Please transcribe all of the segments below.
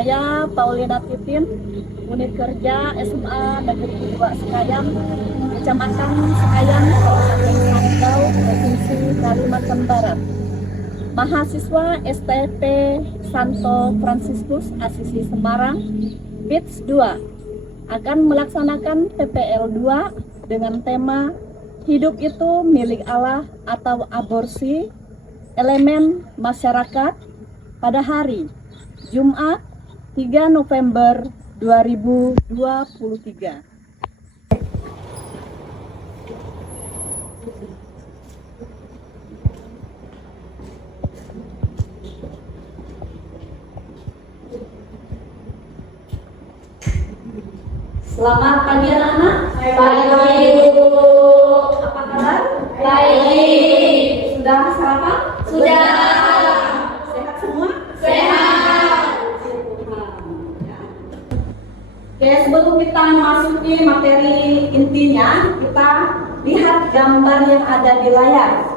Saya Paulina Titin, unit kerja SMA Negeri 2 Sekayam, Kecamatan Sekayam, Kabupaten Sanggau, Provinsi Kalimantan Barat. Mahasiswa STP Santo Fransiskus Asisi Semarang, BITS 2, akan melaksanakan PPL 2 dengan tema Hidup itu milik Allah atau aborsi, elemen masyarakat pada hari Jumat 3 November 2023. Selamat pagi anak-anak. Pagi Bu. Apa kabar? Baik. Sudah sarapan? Sudah. Sehat semua? Sehat. Oke, sebelum kita memasuki materi intinya, kita lihat gambar yang ada di layar.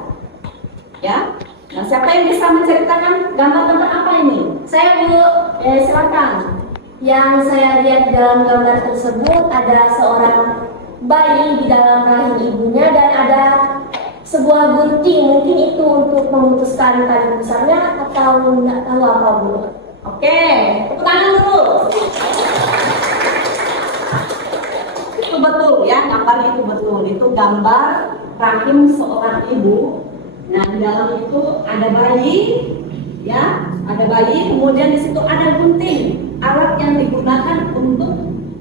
Ya. Nah, siapa yang bisa menceritakan gambar tentang apa ini? Saya Bu. Silakan. Yang saya lihat dalam gambar tersebut ada seorang bayi di dalam rahim ibunya dan ada sebuah gunting, mungkin itu untuk memutuskan tali pusarnya atau nggak tahu apa Bu. Oke, tepuk tangan dulu. Itu betul ya, gambar itu betul. Itu gambar rahim seorang ibu. Nah, di dalam itu ada bayi, ya, ada bayi. Kemudian di situ ada gunting, alat yang digunakan untuk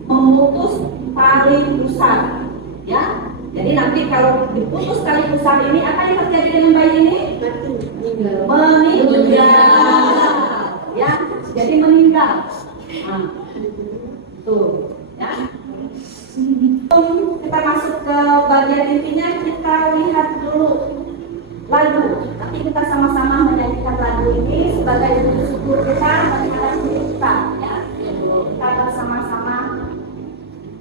memutus tali pusar, ya. Jadi nanti kalau diputus tali pusar ini, apa yang terjadi dengan bayi ini? Meninggal. Ya, jadi meninggal. Nah, tuh, ya. Kita masuk ke bagian intinya, kita lihat dulu lagu. Tapi kita sama-sama menyanyikan lagu ini sebagai bentuk syukur kita terhadap diri kita, ya. Kita bersama-sama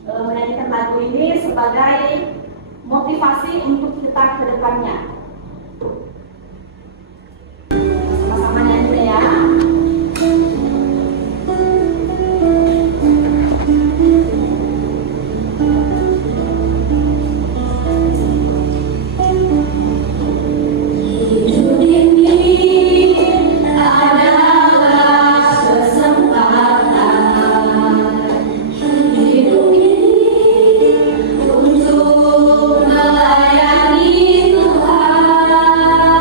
menyanyikan lagu ini sebagai motivasi untuk kita ke depannya. Sama-sama nyanyi ya. Untuk melayani Tuhan.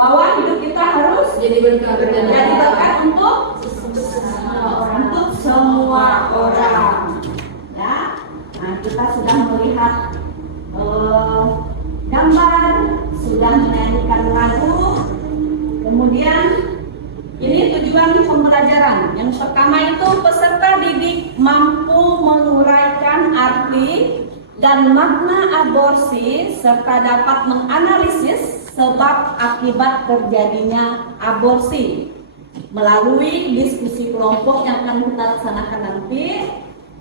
bahwa hidup kita harus Jadi berkat jadi berkat untuk semua orang. Ya, nah kita sudah melihat gambar, sudah menyanyikan lagu, kemudian ini tujuan pembelajaran. Yang pertama itu peserta didik mampu menguraikan arti dan makna aborsi serta dapat menganalisis sebab akibat terjadinya aborsi melalui diskusi kelompok yang akan kita laksanakan nanti,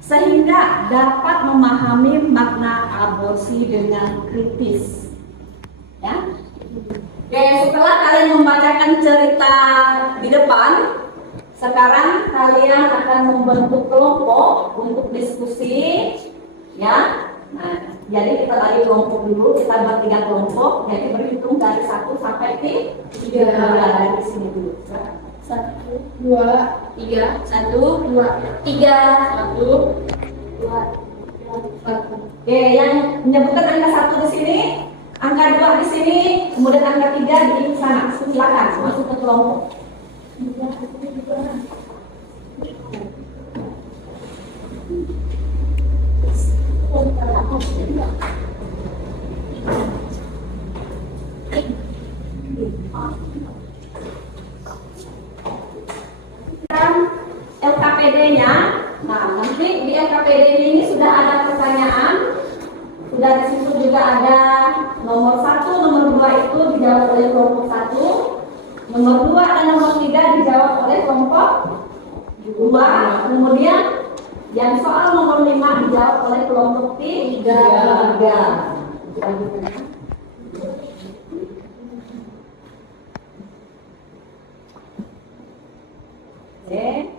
sehingga dapat memahami makna aborsi dengan kritis. Ya. Oke, setelah kalian membacakan cerita di depan, sekarang kalian akan membentuk kelompok untuk diskusi, ya. Nah, jadi kita bagi kelompok dulu, kita buat 3 kelompok, jadi berhitung dari 1 sampai 3 dari sini dulu. 1, 2, 3, 1, 2, 3, 1, 2, 1. Oke, yang menyebutkan angka 1 di sini, angka 2 di sini, kemudian angka 3 di sana. Silakan masuk ke kelompok. LKPD-nya, nah nanti di LKPD ini sudah ada pertanyaan, sudah di situ juga ada nomor 1, nomor 2 itu dijawab oleh kelompok 1, nomor 2 dan nomor 3 dijawab oleh kelompok 2, kemudian yang soal nomor 5 dijawab oleh kelompok 3. Oke.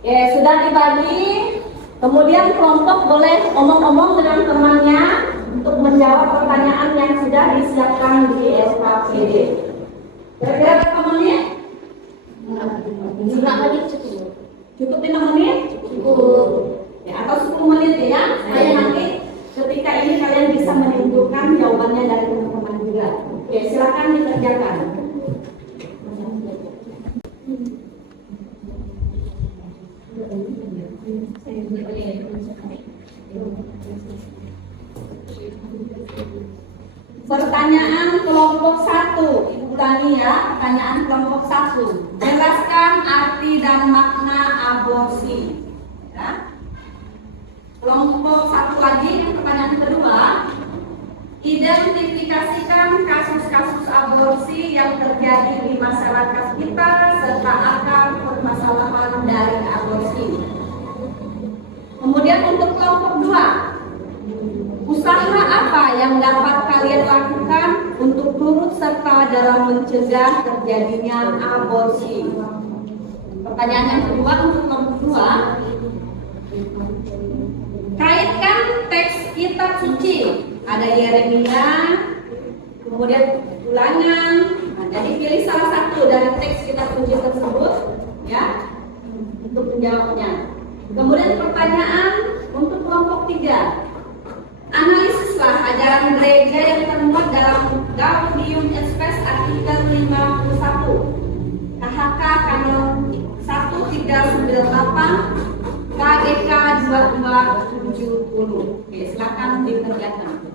Ya, sudah dibagi. Kemudian kelompok boleh omong-omong dengan temannya untuk menjawab pertanyaan yang sudah disiapkan di LKPD. Kira-kira berapa menit? Enggak lagi cukup. Cukup 5 menit? Cukup. Ya, atau 10 menit ya. Supaya nanti ketika ini kalian bisa menunjukkan jawabannya dari teman-teman juga. Oke, silakan dikerjakan. Pertanyaan kelompok 1, Ibu Tani ya, pertanyaan kelompok 1. Jelaskan arti dan makna aborsi. Ya. Kelompok 1 lagi, pertanyaan kedua. Identifikasikan kasus-kasus aborsi yang terjadi di masyarakat kita serta akar permasalahan dari aborsi. Kemudian untuk kelompok 2, usaha apa yang dapat kalian lakukan untuk turut serta dalam mencegah terjadinya aborsi? Pertanyaan yang kedua untuk kelompok 2, kaitkan teks kitab suci. Ada Yeremia, kemudian Ulangan. Nah, jadi pilih salah satu dari teks kitab suci tersebut, ya, untuk menjawabnya. Kemudian pertanyaan untuk kelompok 3. Analisislah ajaran gereja yang termuat dalam Gaudium et Spes artikel 51, KHK Kanon 1398, KGK 2270. Oke, silakan dikerjakan.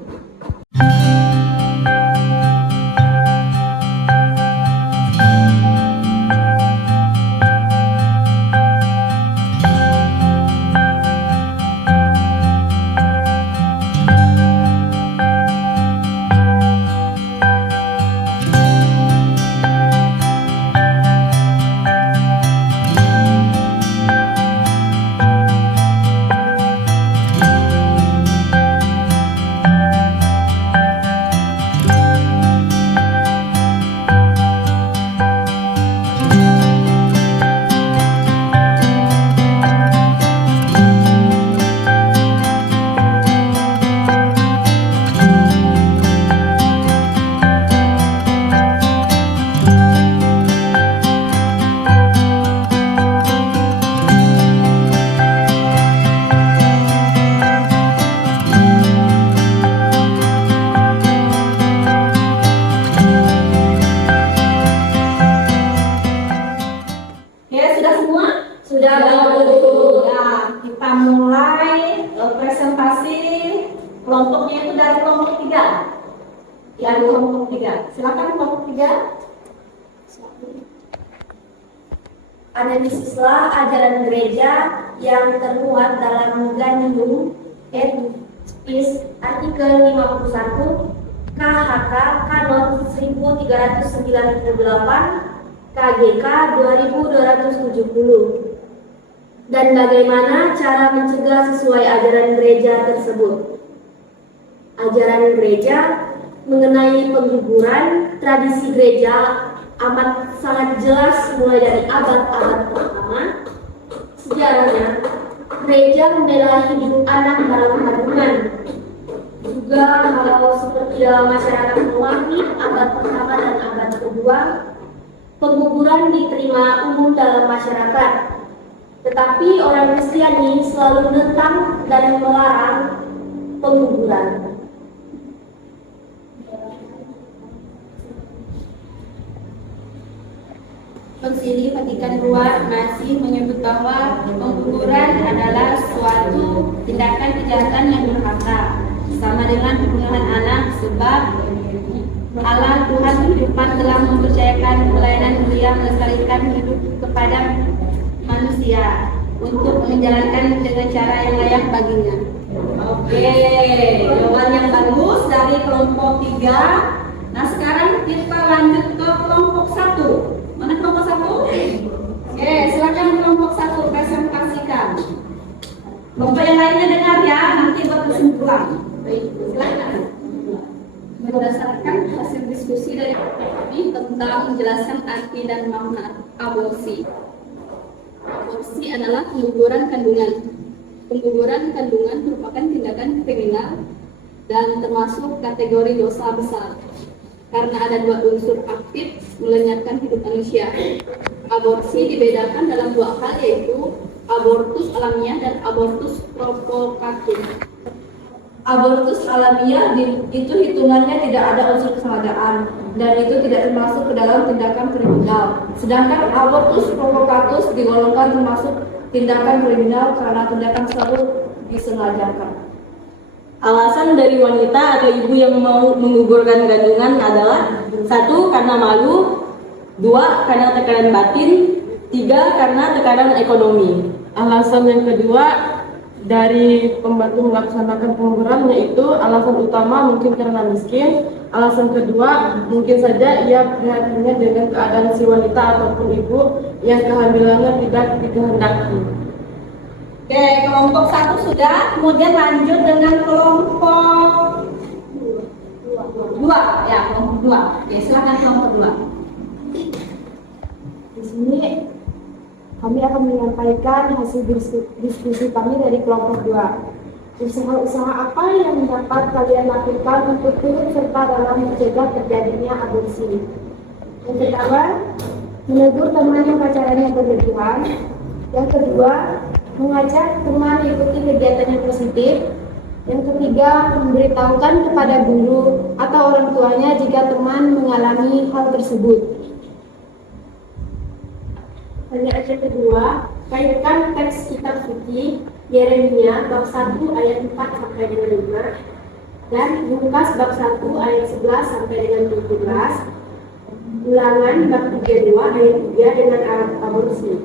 Kelompoknya itu dari kelompok 3. Yang kelompok 3. Silakan kelompok 3. Analisislah ajaran gereja yang termuat dalam Gandum Epis artikel 51 KHK Kanon 1398 KGK 2270 dan bagaimana cara mencegah sesuai ajaran gereja tersebut. Ajaran gereja mengenai pengguguran tradisi gereja amat sangat jelas mulai dari abad-abad pertama. Sejarahnya, gereja membela hidup anak dalam kandungan. Juga kalau seperti dalam masyarakat Romawi abad pertama dan abad kedua, pengguguran diterima umum dalam masyarakat. Tetapi orang Kristiani selalu menentang dan melarang pengguguran. Konsili Vatikan II masih menyebut bahwa pengguguran adalah suatu tindakan kejahatan yang durhaka, sama dengan pembunuhan anak, sebab Allah Tuhan kehidupan telah mempercayakan pelayanan mulia melestarikan hidup kepada manusia untuk menjalankan dengan cara yang layak baginya. Oke, jawaban yang bagus dari kelompok 3. Nah, sekarang kita lanjut ke kelompok 1. Mana kelompok 1? Oke, silakan kelompok 1 presentasikan. Kelompok yang lainnya dengar ya, nanti buat kesimpulan. Baik, silakan. Berdasarkan hasil diskusi dari kami tentang menjelaskan arti dan makna aborsi. Aborsi adalah pengguguran kandungan. Pengguguran kandungan merupakan tindakan kriminal dan termasuk kategori dosa besar karena ada dua unsur aktif melenyapkan hidup manusia. Aborsi dibedakan dalam dua hal, yaitu abortus alamiah dan abortus provokatif. Abortus alamiah itu hitungannya tidak ada unsur kesengajaan dan itu tidak termasuk ke dalam tindakan kriminal. Sedangkan abortus provokatus digolongkan termasuk tindakan kriminal karena tindakan tersebut disengajakan. Alasan dari wanita atau ibu yang mau menggugurkan kandungan adalah 1. Karena malu, 2. Karena tekanan batin, 3. Karena tekanan ekonomi. Alasan yang kedua dari pembantu melaksanakan pengguguran yaitu alasan utama mungkin karena miskin. Alasan kedua mungkin saja ia prihatinnya dengan keadaan si wanita ataupun ibu yang kehamilannya tidak dikehendaki. Oke, kelompok 1 sudah, kemudian lanjut dengan kelompok 2. Ya, kelompok 2. Oke, silakan kelompok 2. Di sini kami akan menyampaikan hasil diskusi kami dari kelompok 2. Usaha-usaha apa yang dapat kalian lakukan untuk turut serta dalam mencegah terjadinya aborsi? Yang pertama, menegur teman yang pacarannya berlebihan. Yang kedua, mengajak teman ikuti kegiatan yang positif. Yang ketiga, memberitahukan kepada guru atau orang tuanya jika teman mengalami hal tersebut. Pertanyaan yang kedua, kaitkan teks kitab suci Yeremia bab 1 ayat 4 sampai dengan 5 dan Lukas bab 1 ayat 11 sampai dengan 17. Ulangan bab 32 ayat 3 dengan arah aborsi.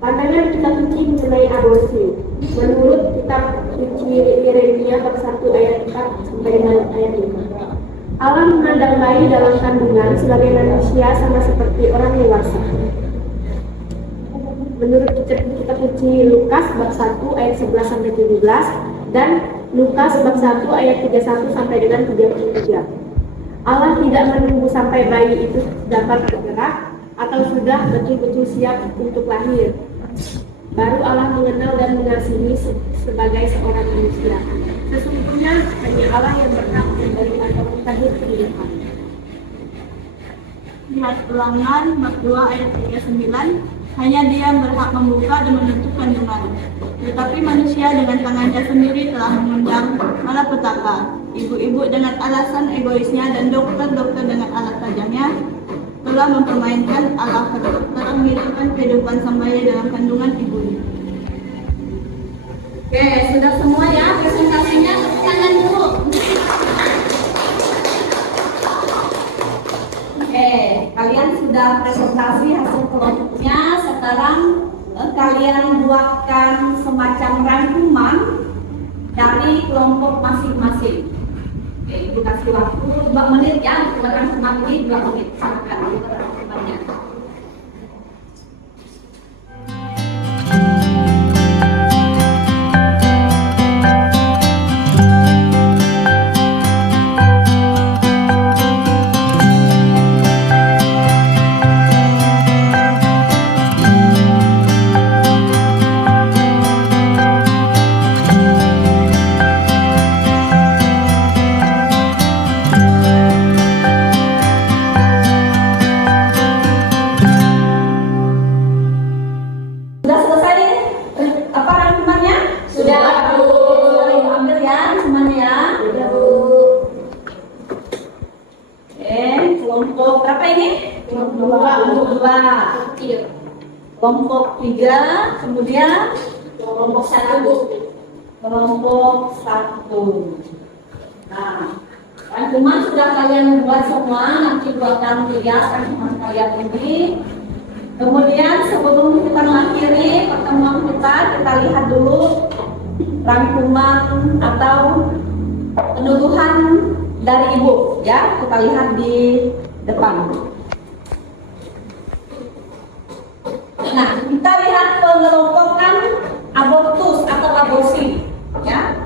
Pandangan kitab suci mengenai aborsi. Menurut kitab suci Yeremia bab 1 ayat 4 sampai dengan ayat 5. Allah memandang bayi dalam kandungan sebagai manusia sama seperti orang dewasa. Menurut kitab suci Lukas bab 1 ayat 11 sampai 17 dan Lukas bab 1 ayat 31 sampai dengan 33. Allah tidak menunggu sampai bayi itu dapat bergerak atau sudah betul-betul siap untuk lahir. Baru Allah mengenal dan mengasihi sebagai seorang manusia. Sesungguhnya hanya Allah yang berhak memberi atau mentahir kehidupan. Lihat Ulangan bab 2 ayat 39. Hanya Dia berhak membuka dan menutup kandungan. Tetapi manusia dengan tangannya sendiri telah mengundang malapetaka. Ibu-ibu dengan alasan egoisnya dan dokter-dokter dengan alat tajamnya telah mempermainkan Allah dalam menghidupkan kehidupan sang bayi dalam kandungan ibunya. Oke, sudah semua ya presentasinya. Tepuk tangan sudah presentasi hasil kelompoknya. Sekarang kalian buatkan semacam rangkuman dari kelompok masing-masing. Oke, Ibu kasih waktu 2 menit ya untuk rangkuman ini, 2 menit. Silakan buat rangkumannya. Sudah selesai apa rangkumannya? Sudah, Bu. Ambil ya semuanya. Sudah, Bu. Oke, kelompok berapa ini? Kelompok 2. Kelompok 3, kemudian Kelompok 1, Bu. kelompok 1. Nah, rangkuman sudah kalian buat semua, nanti buatkan lihat rangkuman kalian ini. Kemudian sebelum kita mengakhiri pertemuan kita lihat dulu rangkuman atau penuduhan dari Ibu ya, kita lihat di depan. Nah, kita lihat pengelompokan abortus atau aborsi ya.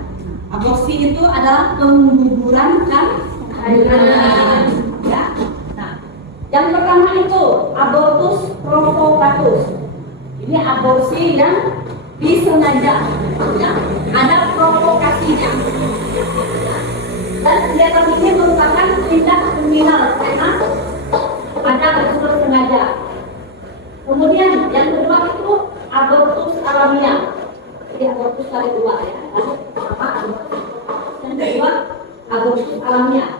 Aborsi itu adalah pengguguran kandungan ya. Nah, yang pertama itu abortus provokatus. Ini aborsi yang disengaja ya. Ada provokasinya. Dan kegiatan ini merupakan tindak kriminal karena ada unsur sengaja. Kemudian yang kedua itu abortus alamiah. Jadi abortus kali 2 ya. Apa? Yang kedua abortus alamiah.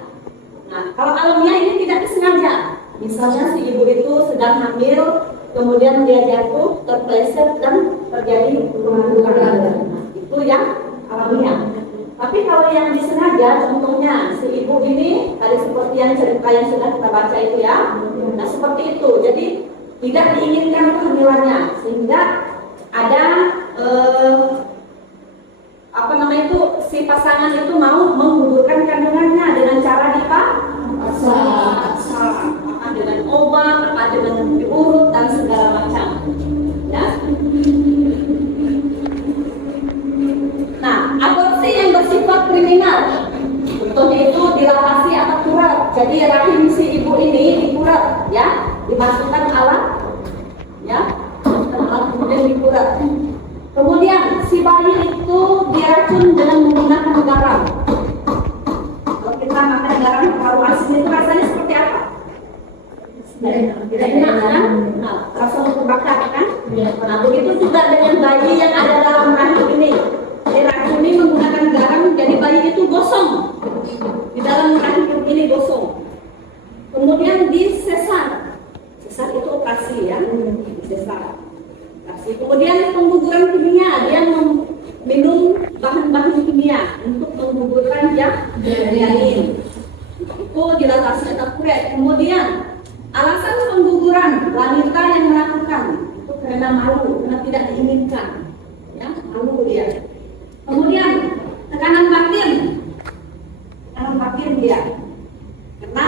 Nah, kalau alamiah ini tidak disengaja. Misalnya si ibu itu sedang hamil, kemudian dia jatuh, terpleset dan terjadi pengguguran. Nah, itu yang alamiah. Tapi kalau yang disengaja, contohnya si ibu ini tadi seperti yang cerita yang sudah kita baca itu ya. Nah, seperti itu. Jadi tidak diinginkan kehamilannya sehingga ada si pasangan itu mau menggugurkan kandungannya dengan cara dipaksa, dengan obat, dengan diurut dan segala macam. Ya. Nah, aborsi yang bersifat kriminal, contohnya itu dilatasi atau kurat. Jadi rahim si ibu ini dikurat, ya, dimasukkan alat, ya, kemudian dikurat. Kemudian si bayi itu diracun dengan menggunakan garam. Kalau kita makan garam terlalu asin itu rasanya seperti apa? Tidak enak kan? Nah, langsung terbakar kan? Nah, begitu juga dengan bayi yang ada dalam rahim ini. Diracuni menggunakan garam, jadi bayi itu gosong. Di dalam rahim ini gosong. Kemudian disesar. Sesar itu operasi ya, disesar. Kemudian pengguguran kimia, dia minum bahan-bahan kimia untuk menggugurkan janin. Itu dilatasi atau kuret. Kemudian alasan pengguguran wanita yang melakukan itu karena malu, karena tidak diinginkan, ya, malu dia. Kemudian tekanan batin dia, karena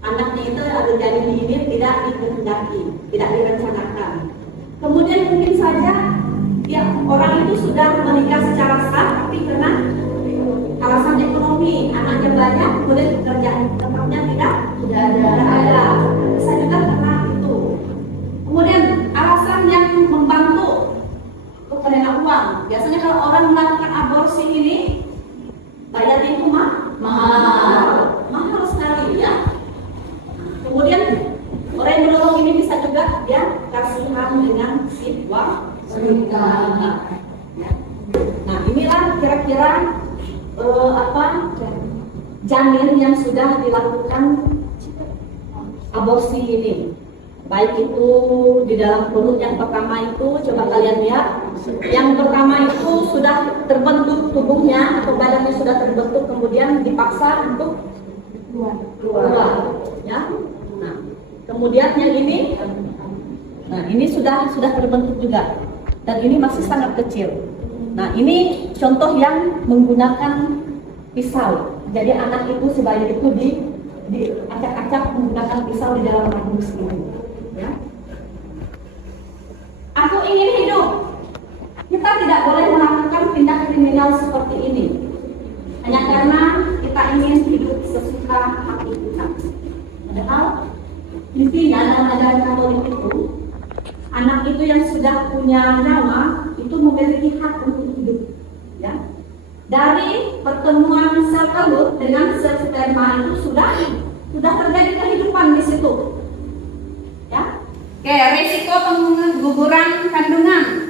anaknya itu atau janin ini tidak dikehendaki, tidak direncanakan. Kemudian mungkin saja ya orang itu sudah menikah secara sah, tapi karena alasan ekonomi, anaknya banyak, kemudian pekerjaan tempatnya tidak ada. Bisa juga karena itu. Kemudian alasan yang membantu itu karena uang. Biasanya kalau orang melakukan aborsi ini bayarnya itu mahal sekali ya. Kemudian orang yang menolong ini bisa juga dia kasihan dengan si wanita. Nah, inilah kira-kira janin yang sudah dilakukan aborsi ini. Baik itu di dalam perut yang pertama itu, coba kalian lihat. Yang pertama itu sudah terbentuk tubuhnya atau badannya sudah terbentuk, kemudian dipaksa untuk keluar. Ya. Nah, Kemudian yang ini, nah ini sudah terbentuk juga, dan ini masih sangat kecil. Nah ini contoh yang menggunakan pisau. Jadi anak itu si bayi itu diacak-acak menggunakan pisau di dalam rahim ini. Ya. Aku ingin hidup. Kita tidak boleh melakukan tindak kriminal seperti ini hanya karena kita ingin hidup sesuka hati kita. Padahal intinya dalam ajaran Katolik itu, anak itu yang sudah punya nyawa itu memiliki hak untuk hidup. Ya. Dari pertemuan sel telur dengan sel sperma itu sudah terjadi kehidupan di situ. Ya. Oke, risiko pengguguran kandungan.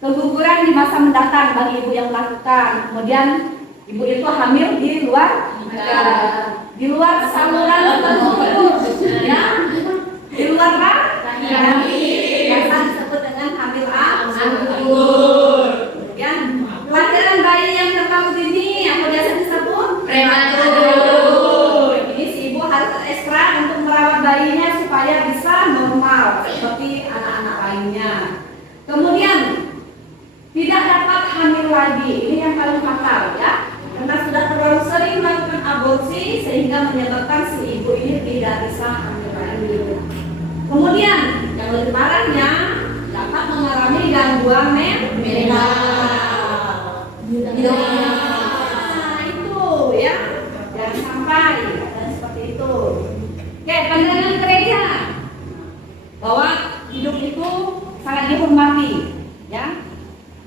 Keguguran di masa mendatang bagi ibu yang melakukan. Kemudian ibu itu hamil di luar saluran telur, ya, di luar rahim. Biasa disebut dengan hamil anggur. Ya, kelahiran bayi yang terlalu dini apa biasa disebut prematur. Ini si ibu harus ekstra untuk merawat bayinya supaya bisa normal seperti anak-anak lainnya. Kemudian tidak dapat hamil lagi, ini yang paling fatal ya, karena sudah terlalu sering melakukan aborsi sehingga menyebabkan si ibu ini tidak bisa hamil lagi. Kemudian yang lebih parahnya dapat mengalami gangguan mental. Nah itu ya, jangan sampai dan seperti itu. Oke, pandangan gereja bahwa hidup itu sangat dihormati, ya.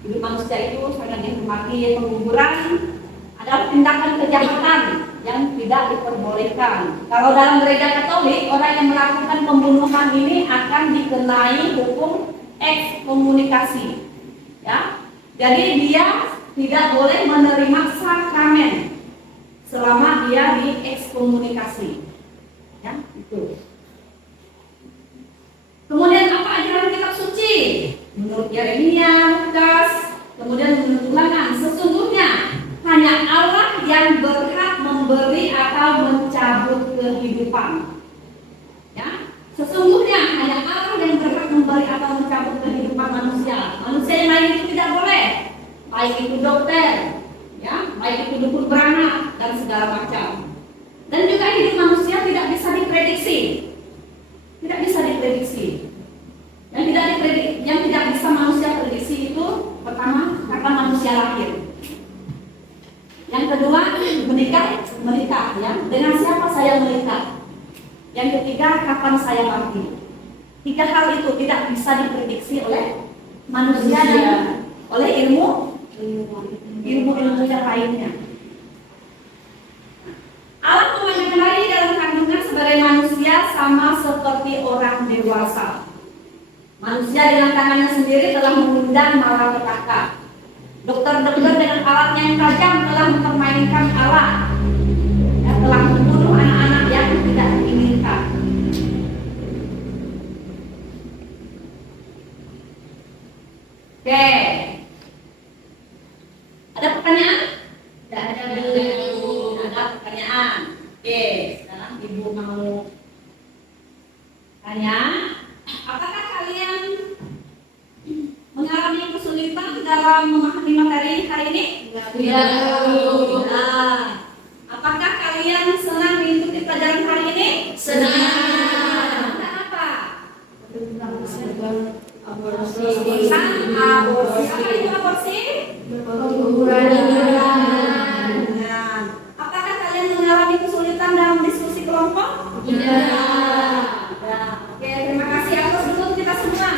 Hidup manusia itu sangat dihormati. Penguburan adalah tindakan kejahatan yang tidak diperbolehkan. Kalau dalam gereja Katolik, orang yang melakukan pembunuhan ini akan dikenai hukum ekskomunikasi. Ya, jadi dia tidak boleh menerima sakramen selama dia diekskomunikasi. Ya, itu. Kemudian apa ajaran kitab suci? Menurut Yeremia, Lukas, kemudian menurut Ulangan, sesungguhnya hanya Allah yang berhak memberi atau mencabut kehidupan. Ya, sesungguhnya hanya Allah yang berhak memberi atau mencabut kehidupan manusia. Manusia yang lain itu tidak boleh, baik itu dokter, ya, baik itu dukun beranak dan segala macam. Dan juga hidup manusia tidak bisa diprediksi, tidak bisa diprediksi. Yang tidak bisa manusia prediksi itu pertama karena manusia lahir. Yang kedua menikah ya. Dengan siapa saya menikah? Yang ketiga kapan saya mati? 3 hal itu tidak bisa diprediksi oleh manusia dan oleh ilmu yang lainnya. Allah memandang bayi dalam kandungan sebagai manusia sama seperti orang dewasa. Manusia dengan tangannya sendiri telah mengundang malapetaka. Dokter-dokter dengan alatnya yang tajam telah mempermainkan Allah, dan telah membunuh anak-anak yang tidak diinginkan. Oke, ada pertanyaan? Tidak ada. Ada pertanyaan? Oke, sekarang ibu mau tanya. Apakah kalian mengalami kesulitan dalam memahami materi hari ini? Tidak. Nah, apakah kalian senang mengikuti pelajaran hari ini? Senang. Kenapa? Aborsi. Apa itu aborsi? Pengguguran. Nah, apakah kalian mengalami kesulitan dalam diskusi kelompok? Tidak. Oke, terima kasih atas dulu kita semua.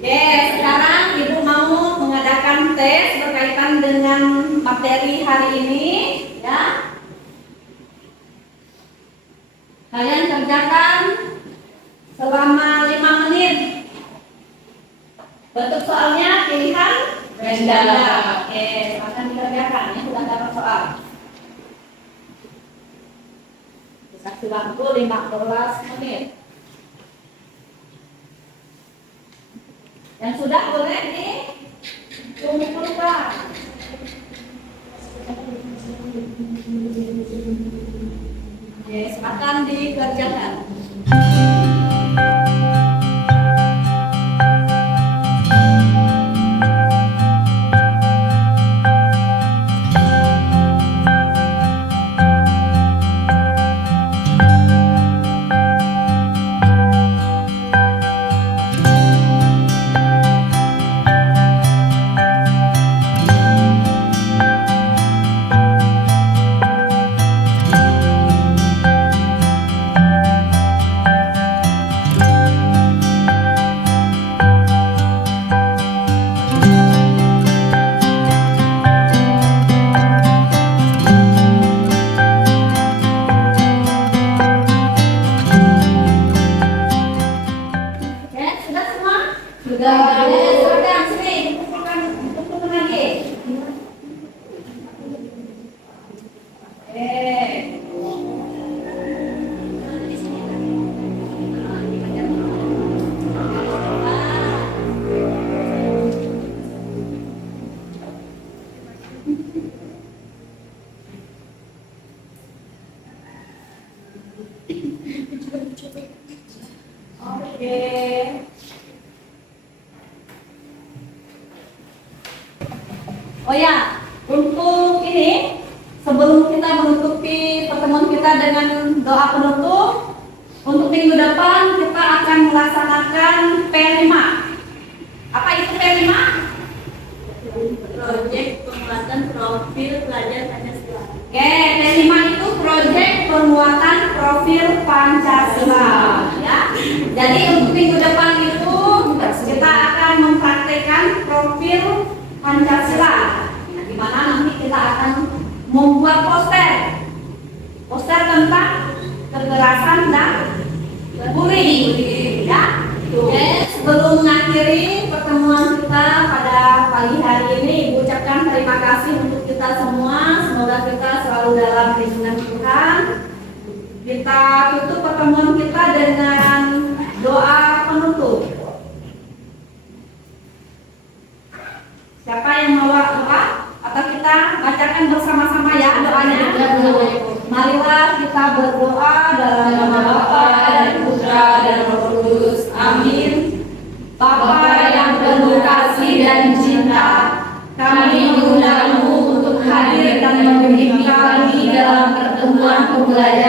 Oke, sekarang ibu mau mengadakan tes berkaitan dengan materi hari ini, ya. Kalian kerjakan selama 5 menit. Bentuk soalnya pilihan random. Oke, akan dikerjakan ya, sudah dapat soal. Kasih waktu 15 menit. Yang sudah boleh dikumpulkan. Oke, silakan dikerjakan. Oke, sudah semua? Sudah. Oke, silakan sini. Kumpulkan lagi. Oke. Oh ya, untuk ini sebelum kita menutupi pertemuan kita dengan doa penutup, untuk minggu depan kita akan melaksanakan P5. Apa itu P5? Proyek penguatan profil pelajar Pancasila. Oke, P5 itu proyek penguatan profil Pancasila. Ya, jadi untuk minggu depan itu kita akan mempraktekkan profil Pancasila. Nah, di mana nanti kita akan membuat poster tentang kekerasan dan bullying. Ya. Oke, sebelum mengakhiri pertemuan kita pada pagi hari ini, Ibu ucapkan terima kasih untuk kita semua. Semoga kita selalu dalam lindungan Tuhan. Kita tutup pertemuan kita dengan doa penutup. Siapa yang mau doa? Atau kita bacakan bersama-sama ya doanya? Marilah kita berdoa dalam nama Bapa dan Putra dan Roh Kudus. Amin. Bapa yang penuh kasih dan cinta, kami mengundangmu untuk hadir dan membimbing kami dalam pertemuan pembelajaran